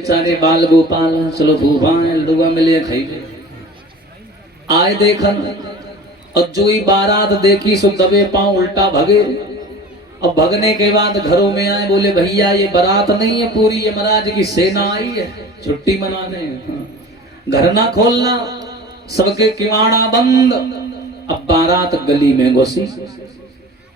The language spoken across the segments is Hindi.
बेचारे बाल गोपाल चलो भूभाए लुआ मिले खाई आए देखन और जो ही बारात देखी सो दबे पांव उल्टा भगे। अब भगने के बाद घरों में आए, बोले भैया ये बारात नहीं है, पूरी यमराज की सेना आई है छुट्टी मनाने। घर ना खोलना, सबके किवाड़ा बंद। अब बारात गली में घुसी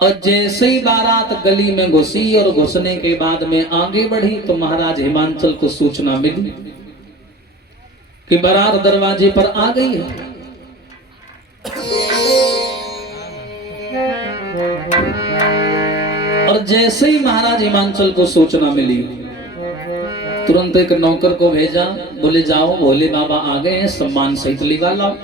और जैसे ही बारात गली में घुसी और घुसने के बाद में आगे बढ़ी तो महाराज हिमांचल को सूचना मिली कि बारात दरवाजे पर आ गई है। और जैसे ही महाराज हिमांचल को सूचना मिली तुरंत एक नौकर को भेजा, बोले जाओ भोले बाबा आ गए हैं, सम्मान सहित लिवा लाओ।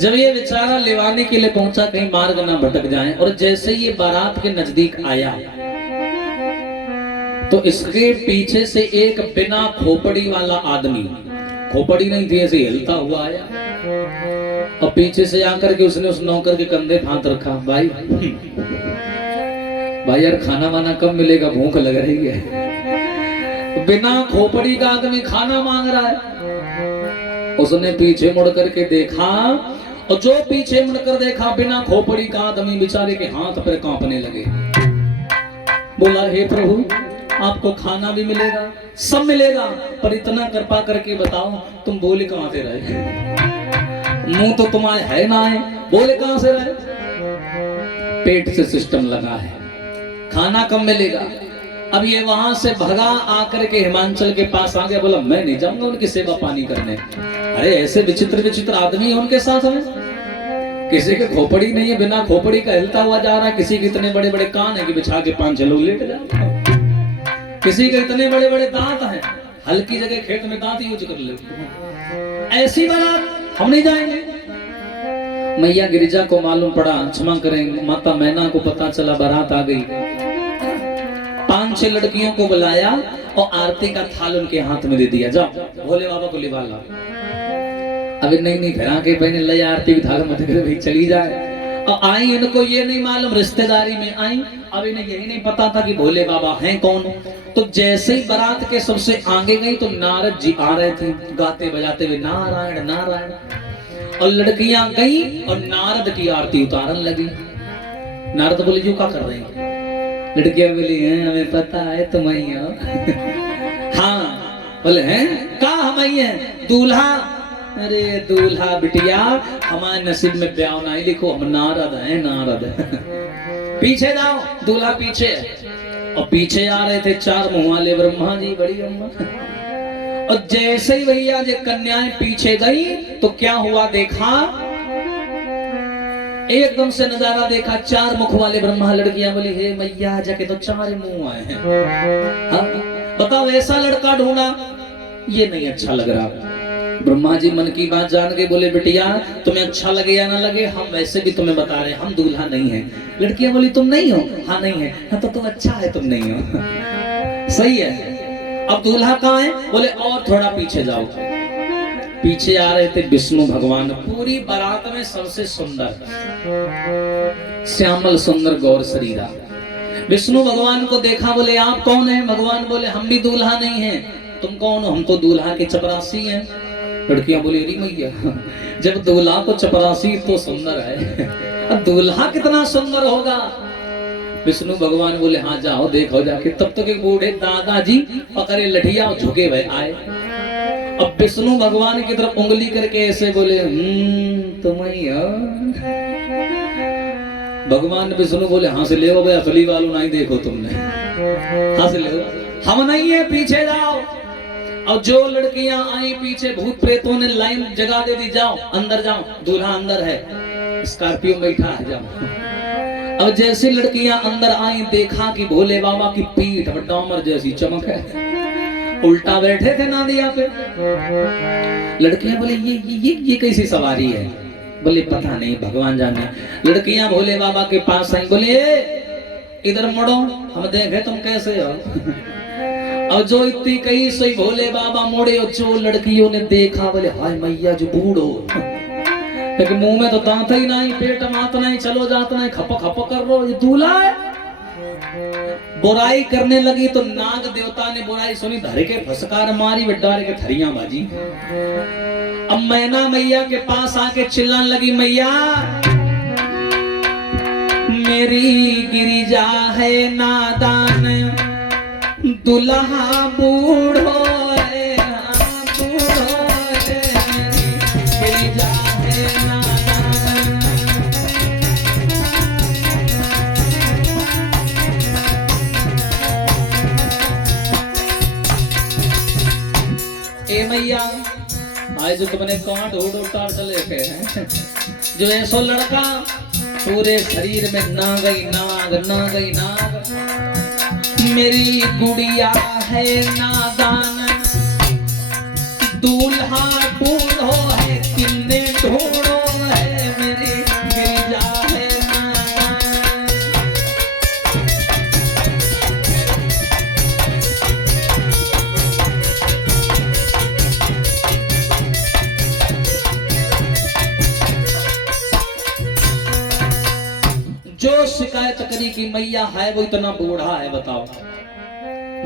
जब ये बेचारा लेवाने के लिए पहुंचा कहीं मार्ग ना भटक जाए, और जैसे ये बारात के नजदीक आया तो इसके पीछे से एक बिना खोपड़ी वाला आदमी, खोपड़ी नहीं थी ऐसे हिलता हुआ आया और पीछे से आकर के उसने उस नौकर के कंधे हाथ रखा। भाई भाई यार खाना वाना कब मिलेगा, भूख लग रही है। बिना खोपड़ी का आदमी खाना मांग रहा है। उसने पीछे मुड़ करके देखा और जो पीछे मुड़कर देखा बिना खोपड़ी का आदमी बेचारे के हाथ पैर कांपने लगे। बोला हे प्रभु आपको खाना भी मिलेगा, सब मिलेगा, पर इतना कृपा करके बताओ तुम बोले कहां से रहे? मुंह तो तुम्हारे है ना है, बोले कहां से रहे? पेट से सिस्टम लगा है, खाना कब मिलेगा? अब ये वहां से भगा आकर के हिमांचल के पास आ गया। बोला मैं नहीं जाऊंगा उनकी सेवा पानी करने। अरे ऐसे विचित्र विचित्र आदमी है उनके साथ में, किसी के खोपड़ी नहीं है, बिना खोपड़ी का हिलता हुआ जा रहा है। किसी के इतने बड़े बड़े कान है कि बिछा के 5-6 लोग लेट जाए। किसी के इतने बड़े बड़े दांत हैं, हल्की जगह खेत में दांत यूज कर ले। ऐसी बारात हम नहीं जाएंगे। मैया गिरिजा को मालूम पड़ा, क्षमा करेंगे, माता मैना को पता चला बारात आ गई। 5-6 लड़कियों को बुलाया और आरती का थाल उनके हाथ में दे दिया, जाओ भोले बाबा को लिवा ला। अभी नहीं फिरा के पहने ले आरती की थाल मत करे भाई चली जाए। और आई, इनको ये नहीं मालूम रिश्तेदारी में आई, अब इन्हें यही नहीं पता था कि भोले बाबा हैं कौन। तो जैसे ही बारात के सबसे आगे गई तो नारद जी आ रहे थे गाते बजाते हुए नारायण नारायण, और लड़कियां गई और नारद की आरती उतारन लगी। नारद बोले जो क्या कर रहे हैं? लड़कियां बोली हैं हमें पता है तुम ही हो। हाँ बोले हैं का हम ही हैं दूल्हा। अरे दूल्हा बिटिया हमारे नसीब में ब्याह नहीं लिखो, हम नारद हैं नारद। पीछे जाओ, दूल्हा पीछे। और पीछे आ रहे थे 4 मुंह वाले ब्रह्मा जी, बड़ी अम्मा। और जैसे ही भैया जो कन्याएं पीछे गई तो क्या हुआ देखा, एकदम से नजारा देखा, 4 मुख वाले ब्रह्मा। लड़कियां बोली हे मैया जाके तो 4 मुंह आए हैं। बताओ ऐसा लड़का ढूंढा, ये नहीं अच्छा लग रहा। ब्रह्मा जी मन की बात जान के बोले बिटिया तुम्हें अच्छा लगे या ना लगे, हम वैसे भी तुम्हें बता रहे हैं हम दूल्हा नहीं है। लड़कियां बोली तुम नहीं हो? हाँ नहीं है। हाँ तो तुम अच्छा है तुम नहीं हो। सही है। अब दूल्हा कहाँ है? बोले और थोड़ा पीछे जाओ। पीछे आ रहे थे विष्णु भगवान, पूरी बारात में सबसे सुंदर, श्यामल सुंदर गौर शरीरा। विष्णु भगवान को देखा, बोले आप कौन है? भगवान बोले हम भी दूल्हा नहीं है। तुम कौन हो? हम तो दूल्हा के चपरासी हैं। लड़कियां बोली अरे मैया जब दूल्हा को चपरासी तो सुंदर है, अब दूल्हा कितना सुंदर होगा। विष्णु भगवान बोले हाँ जाओ देखो जाके। तब तक एक बूढ़े दादाजी पकड़े लठिया और झुके हुए आए। अब विष्णु भगवान की तरफ उंगली करके ऐसे बोले तुम ही हो? भगवान विष्णु बोले हाँ से ले भाई, असली वालों नहीं देखो तुमने, हाँ से ले, हम नहीं है पीछे जाओ। और जो लड़कियां आई पीछे भूत प्रेतों ने लाइन जगा दे दी, जाओ अंदर जाओ, दूल्हा अंदर है, स्कॉर्पियो में बैठा है, जाओ। अब जैसे लड़कियां अंदर आई देखा कि भोले बाबा की पीठ डामर जैसी चमक है, उल्टा बैठे थे नादिया पे। लड़कियां बोले ये कैसी सवारी है? बोले पता नहीं भगवान जाने। लड़कियां भोले बाबा के पास आई, बोले इधर मुड़ो हम देखे तुम कैसे हो। और जो इतनी कही सही भोले बाबा मोड़े, और जो लड़कियों ने देखा बोले हाय मैया जो बूढ़ो, लेकिन मुंह में तो दांत ही नहीं, पेट मात नहीं, चलो जात नहीं, खप खप कर रो, ये दूल्हा है। बुराई करने लगी तो नाग देवता ने बुराई सुनी, धर के फसकार मारी, बिड्डारे के थरिया बाजी। अब मैना मैया के पास आके चिल्लाने लगी, मैया मेरी गिरिजा है नादान, दुल्हा बूढ़ो है, बूढ़ो है, मेरी गिरिजा है नादान। ए मैया आज जो तुमने कहाँ ढूंढ उतार चले थे हैं, जो ऐसो लड़का पूरे शरीर में नाग ही नाग, नाग ही नाग, मेरी गुड़िया है नादान, दूल्हा बूढ़ो है, किन्ने ढूंढो है, मेरी गिरिजा है नादान। जो शिकायत करी कि मैया है वो इतना बूढ़ा है, बताओ।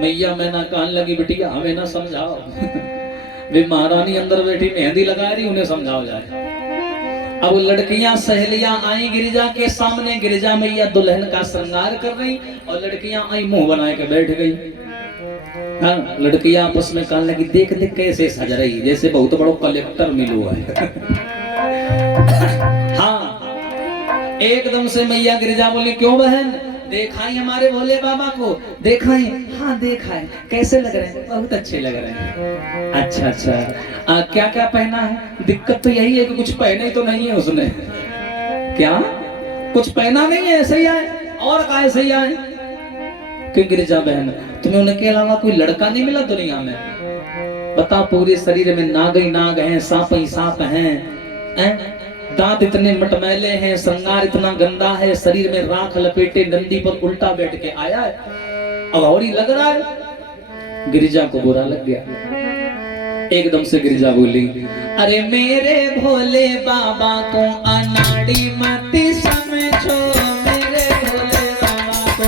मैया मैं ना कहने लगी, बिटिया हमें ना समझाओ। वे महारानी अंदर बैठी मेहंदी लगा रही, उन्हें समझाओ जाए। अब लड़कियां सहेलियां आई गिरिजा के सामने, गिरिजा मैया दुल्हन का श्रृंगार कर रही और लड़कियां आई मुंह बनाए के बैठ गई। हाँ, लड़कियां आपस में कहने लगी, देख देख कैसे सज रही, जैसे बहुत बड़ो कलेक्टर मिलो है। हाँ, एकदम से मैया गिरिजा बोली, क्यों बहन देखाई हमारे भोले बाबा को? देखाई? हाँ देखा है। कैसे लग रहे हैं? बहुत अच्छे लग रहे हैं। अच्छा अच्छा, क्या क्या पहना है? दिक्कत तो यही है कि कुछ पहने तो नहीं है उसने। क्या कुछ पहना नहीं है? ऐसे ही आए और का ऐसे ही आए? क्यों गिरिजा बहन, तुम्हें उनके अलावा कोई लड़का नहीं मिला दुनिया में? बता, पूरे शरीर में नाग ही नाग हैं, सांप ही सांप हैं, दांत इतने मटमैले हैं, श्रृंगार इतना गंदा है, शरीर में राख लपेटे नंदी पर उल्टा बैठ के आया है, अब और ही लग रहा है। गिरिजा को बुरा लग गया। एकदम से गिरिजा बोली, अरे मेरे भोले बाबा को अनाड़ी मत समझो, मेरे भोले बाबा को।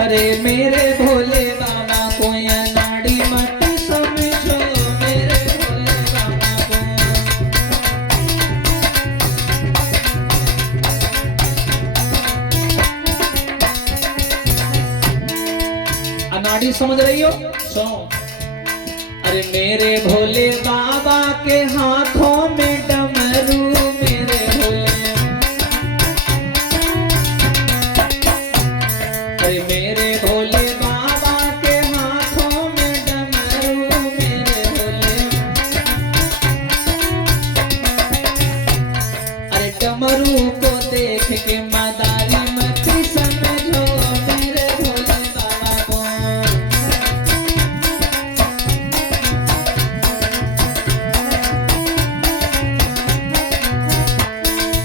अरे मेरे भोले बाबा को अनाड़ी मत समझो, मेरे भोले बाबा को। अनाड़ी समझ रही हो? सुनो, अरे मेरे भोले बाबा के हाथों में डमरू, मेरे भोले। अरे मेरे भोले बाबा के हाथों में डमरू, मेरे भोले। अरे डमरू को देख के मदारी मत समझो, मेरे भोले बाबा को।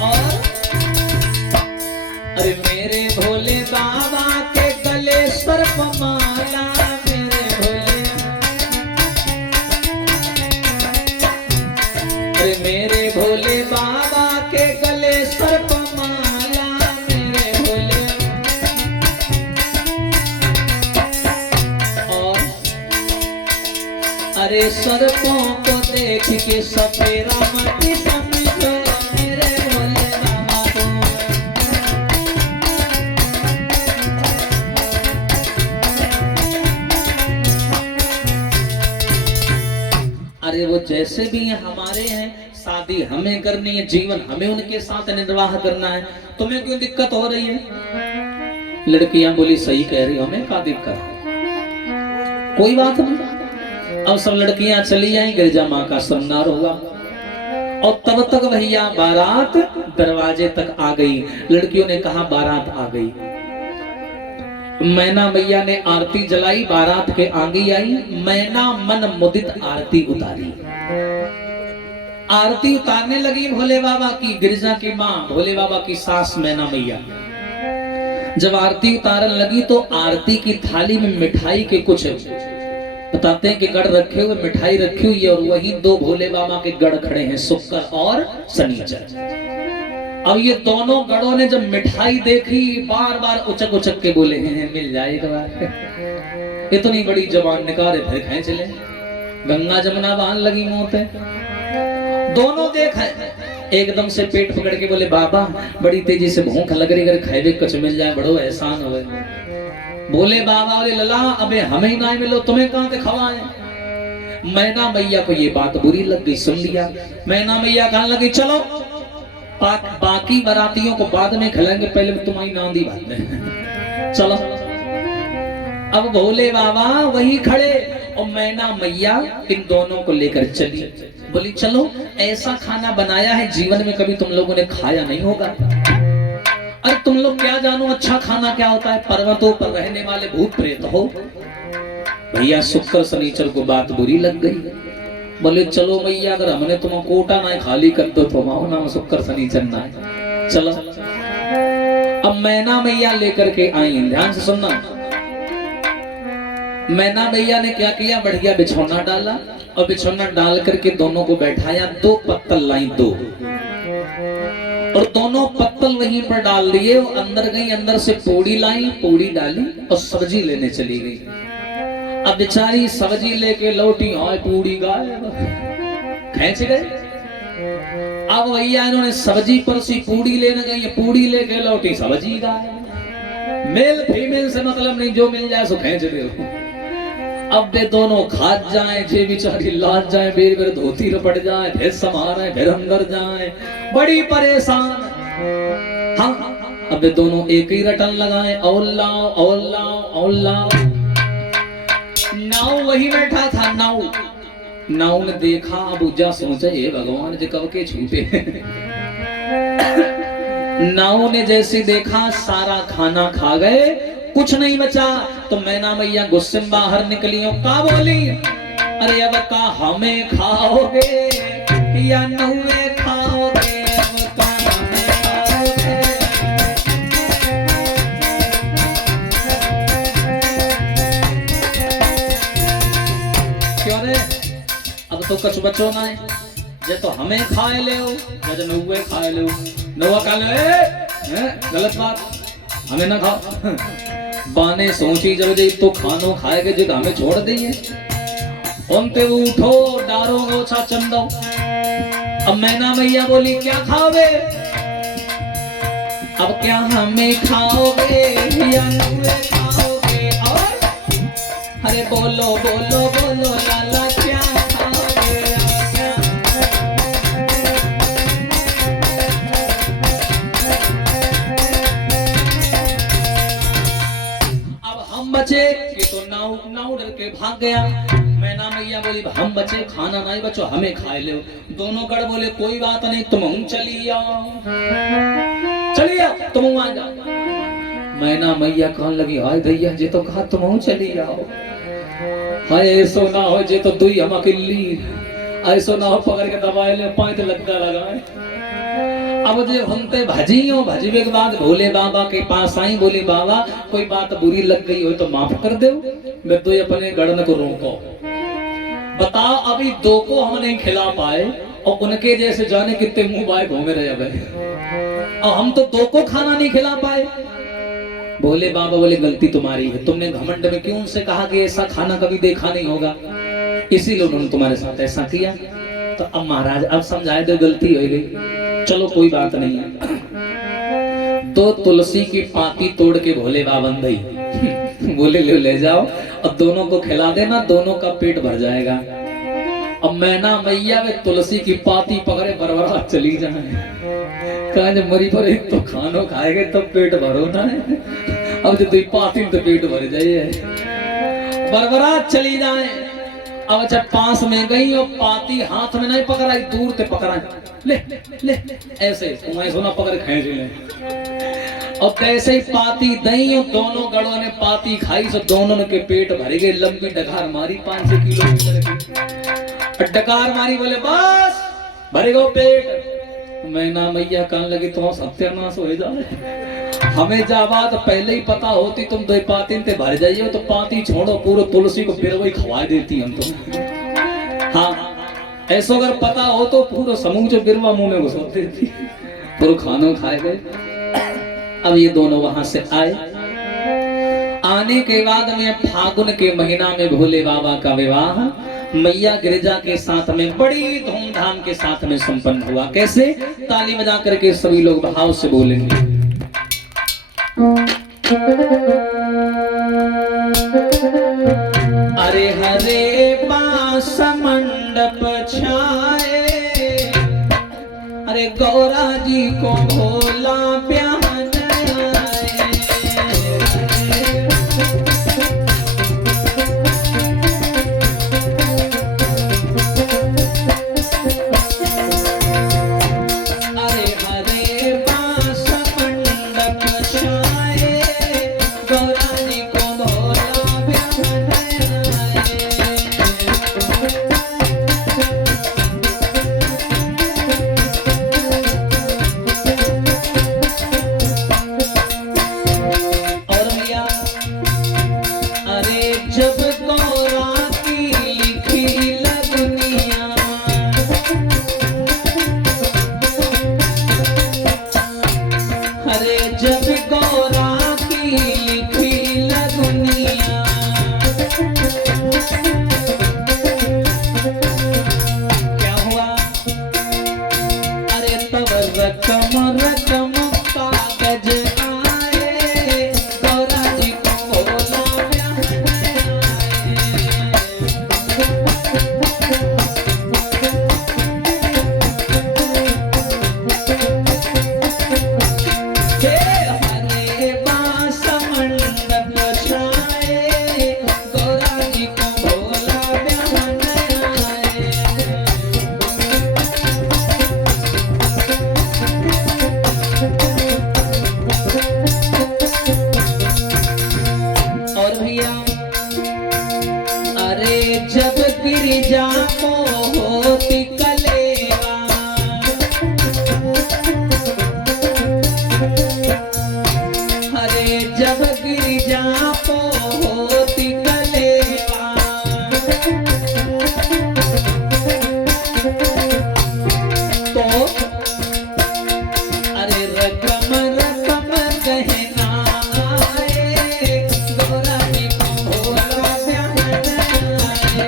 और अरे मेरे भोले बाबा के गले सर्प माला, मेरे भोले। अरे मेरे भोले बाबा के गले सर्प माला, मेरे भोले। और अरे सर्पों को देख के सपेरा मत समझो, मेरे भोले बाबा को। अरे वो जैसे भी हैं हमारे हैं, शादी हमें करनी है, जीवन हमें उनके साथ निर्वाह करना है, तुम्हें क्यों दिक्कत हो रही है? लड़कियां बोली, सही कह रही हो, हमें क्या दिक्कत है, कोई बात नहीं। अब सब लड़कियां चली आई, गिरिजा माँ का श्रृंगार होगा और तब तक भैया बारात दरवाजे तक आ गई। लड़कियों ने कहा बारात आ गई। मैना मैया ने आरती जलाई, बारात के आगे आई। मैना मन मुदित आरती उतारी। आरती उतारने लगी भोले बाबा की, गिरिजा की माँ भोले बाबा की सास मैना मैया। जब आरती उतारने लगी तो आरती की थाली में मिठाई के कुछ बताते हैं कि गढ़ रखे हुए, मिठाई रखी हुई है और वहीं दो भोले बाबा के गढ़ खड़े हैं, शुक्र और शनिचर। अब ये दोनों गढ़ों ने जब मिठाई देखी बार बार उचक उचक के बोले हैं मिल जाएगा। इतनी बड़ी जबान निकाले फिर खाए चले, गंगा जमुना बहान लगी मौत है। दोनों देखे एकदम से पेट पकड़ के बोले बाबा बड़ी तेजी से भूख लग रही, अगर खाए कुछ मिल जाए बड़ो एहसान हो। बोले बाबा बोले लला अबे हमें ही ना मिलो, तुम्हें कहां के खवाए। मैना मैया को ये बात बुरी लग गई, सुन लिया। मैना मैया कहने लगी चलो बाकी बारातियों को बाद में खिलाएंगे, पहले तुम्हारी नांदी बात में चलो। अब भोले बाबा वही खड़े और मैना मैया इन दोनों को लेकर चली। बोली चलो ऐसा खाना बनाया है जीवन में कभी तुम लोगों ने खाया नहीं होगा। अरे तुम लोग क्या जानो अच्छा खाना क्या होता है, पर्वतों पर रहने वाले भूत प्रेत हो। भैया शुक्र शनिचर को बात बुरी लग गई। बोले चलो भैया अगर हमने तुम कोटा ना खाली कर दो तो माओ नाम शुक्र शनिचर ना चलो। अब मैना मैया लेकर के आई, ध्यान से सुनना। मैना मैया ने क्या किया, बढ़िया बिछौना डाला और बिछौना डाल करके दोनों को बैठाया। दो पत्तल लाई दो और दोनों पत्तल वहीं पर डाल दिए और अंदर गई, अंदर से पूड़ी लाई, पूड़ी डाली और सब्जी लेने चली गई। अब बेचारी सब्जी लेके लौटी और पूड़ी गायब, खींच गए। अब भैया इन्होंने सब्जी परसी, पूड़ी लेने गई, पूड़ी लेके लौटी सब्जी गायब। मेल फीमेल से मतलब नहीं, जो मिल जाए सो खींच दे। अब वे दोनों खाद जाए, जे बेचारी लाद जाए, बेर बेर धोती रपट जाए, फिर समारे फिर अंदर जाए, बड़ी परेशान। हाँ अब वे दोनों एक ही रटन लगाए, और लाओ और लाओ और लाओ। नाव वही बैठा था, नाव ने देखा। अब उजा सोचा ये भगवान जी कब के छूटे। नाव ने जैसे देखा सारा खाना खा गए, कुछ नहीं बचा। तो मैना मैया गुस्से में बाहर निकली और का बोली अरे अब का हमें खाओगे या नहुए खाओगे, अब का हमें खाओगे। क्यों रे अब तो कुछ बचो ना है, जे तो हमें खाए ले हो या जो नहुए खाए ले हो। नहुआ खा ले गलत बात, हमें ना खाओ। बाने सोची जब जे तो खानो खाएगे जो हमें छोड़ दिए। उनते उठो डारो गोछा चंदो। अब मैना मैया बोली क्या खाओगे, अब क्या हमें खाओगे या नहुए खाओगे। और अरे बोलो बोलो बोलो लाला क्या खाओगे। बचे ये तो नाव डर के भाग गया। मैना मैया बोली हम बचे, खाना नहीं बचो हमें खाए ले। दोनों गढ़ बोले कोई बात नहीं तुम चली आओ, चली आओ तुम आ जाओ। मैना मैया कहने लगी हाय भैया जे तो कहा तुम चली आओ। हाय ऐसो ना हो जे तो दुई हम अकेली, ऐसो ना हो पकड़ के दबाए ले पांच लगता लगाए। अब जो हमते भजियो भजवे के बाद भोले बाबा के पास आई, बोली बाबा कोई बात बुरी लग गई हो तो माफ कर दो, मैं तो अपने गढ़न को रोको। बताओ अभी दो को हम नहीं खिला पाए और उनके जैसे जाने कितने मुंह बाए घूमे रहे अब, और हम तो दो को खाना नहीं खिला पाए। भोले बाबा बोले गलती तुम्हारी है, तुमने घमंड में क्यों उनसे कहा कि ऐसा खाना कभी देखा नहीं होगा, इसीलिए उन्होंने तुम्हारे साथ ऐसा किया। तो अब महाराज अब समझाए दो गलती हो गई, चलो कोई बात नहीं है। दो तुलसी की पाती तोड़ के भोले बाबा बंधई, बोले ले जाओ और दोनों को खिला देना, दोनों का पेट भर जाएगा। अब मैना मैया वे तुलसी की पाती पकड़े बरबरा चली जाए। कहा जब मरी पर एक तो खानो खाएगे तब तो पेट भरो ना है, अब जो पाती तो पेट भर जाइए, बरबरा चली जाए। अब जब पास में गई और पाती हाथ में नहीं पकड़ाई, दूर से पकड़ाई, ले ले ऐसे सोना पकड़ खींच ले। और कैसे ही पाती दई और दोनों गढ़ों ने पाती खाई, तो दोनों के पेट भर गए। लंबी डकार मारी 500 किलोमीटर की डकार मारी, बोले बस भर गो पेट। मैना मैया कहने लगी तो सत्यानाश हो जाए, हमें जावा तो पहले ही पता होती तुम दो पाती ते भर जाइए तो पाती छोड़ो पूरे तुलसी को फिर वही खवा देती हम तो। हाँ ऐसा अगर पता हो तो पूरा समूह जो बिरवा मुंह में घुसा देती, पूरा खाना खाए गए। अब ये दोनों वहां से आए, आने के बाद में फागुन के महीना में भोले बाबा का विवाह मैया गिरिजा के साथ में बड़ी धूमधाम के साथ में संपन्न हुआ। कैसे? ताली बजा करके सभी लोग भाव से बोलेंगे। अरे हरे बांस मंडप छाए, अरे गौरा जी को भोला प्यान आए। अरे हरे बांस मंडप छाए, गौरा जी को भोला प्यान आए। और भैया अरे जब गौरा की लिखी लगनिया, अरे जब गौरा की लिखी लगनिया, क्या हुआ? अरे तब रकम रकम कागज आए, गौरा जी को भोला प्यान आए। हरे बांस मंडप छाए, गौरा जी को भोला प्यान आए। और भैया अरे जब गिरिजा को होती कलेवा, अरे जब गिरिजा को होती कलेवा, तो अरे रकम रकम गहना आए, गौरा जी को भोला प्यान आए।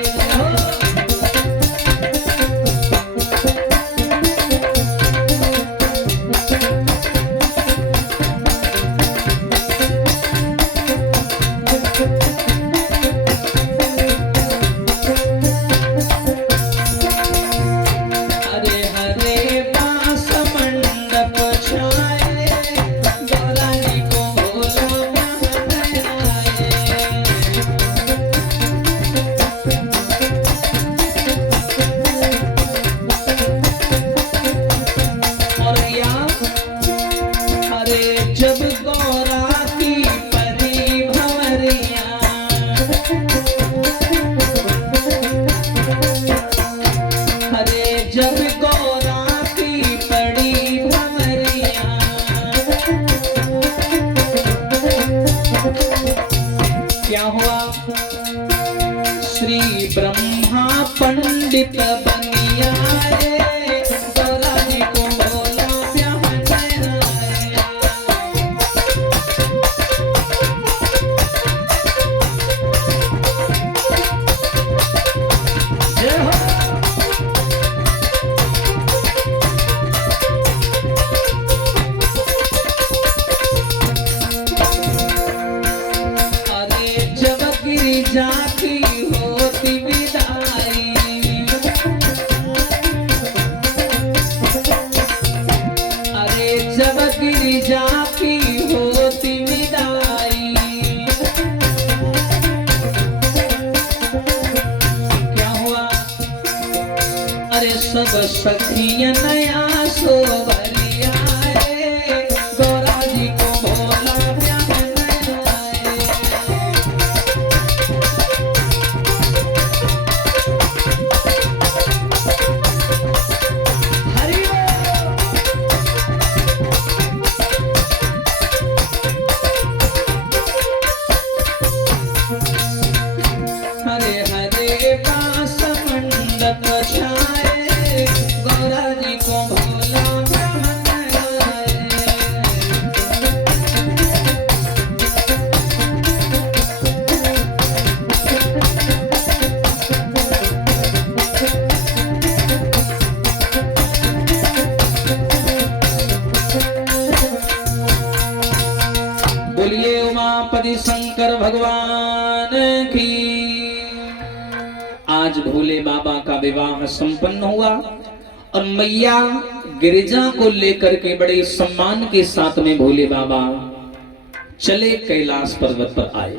अरे हरे बांस मंडप छाए, गौरा जी को भोला प्यान आए। और भैया अरे जब गौरा की परी भंवरिया, अरे जब गौरा की पड़ी भंवरिया, क्या हुआ? श्री ब्रह्मा पंडित बनिया रे, गौरा जी को भोला प्यान आए। जय हो। अरे जब गिरिजा की होती विदाई, अरे जब गिरिजा की होती विदाई, क्या हुआ? अरे सब सखियां नया सोवरिया आए, गौरा जी को भोला प्यान आए। हरि बोल। बोलिए उमापति शंकर भगवान की। आज भोले बाबा का विवाह संपन्न हुआ और मैया गिरिजा को लेकर के बड़े सम्मान के साथ में भोले बाबा चले कैलाश पर्वत पर आए।